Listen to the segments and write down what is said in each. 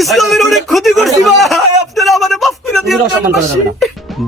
ইসলামের অনেক ক্ষতি করছি ভাই আপনারা আমারে মাফ করে দিন অসম্মান করা যাবে না।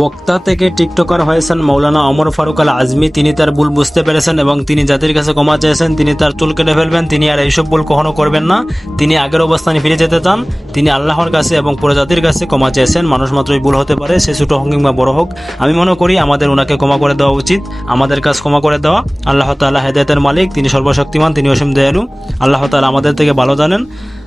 বক্তা থেকে টিকটকার হয়েছেন মৌলানা অমর ফারুক আল আজমি তিনি তার ভুল বুঝতে পেরেছেন এবং তিনি জাতির কাছে ক্ষমা চেয়েছেন। তিনি তার চুল কেটে ফেলবেন তিনি আর এইসব ভুল কখনো করবেন না। তিনি আগের অবস্থানে ফিরে যেতে চান। তিনি আল্লাহর কাছে এবং পুরো জাতির কাছে ক্ষমা চেয়েছেন। মানুষ মাত্রই ভুল হতে পারে সে ছোট হোক কিংবা বড় হোক। আমি মনে করি আমাদের ওনাকে ক্ষমা করে দেওয়া উচিত। আমাদের কাজ ক্ষমা করে দেওয়া। আল্লাহ তাআলা হেদায়তের মালিক তিনি সর্বশক্তিমান তিনি অসীম দয়ালু। আল্লাহ তাআলা আমাদের থেকে ভালো জানেন।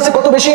কাছে কত বেশি?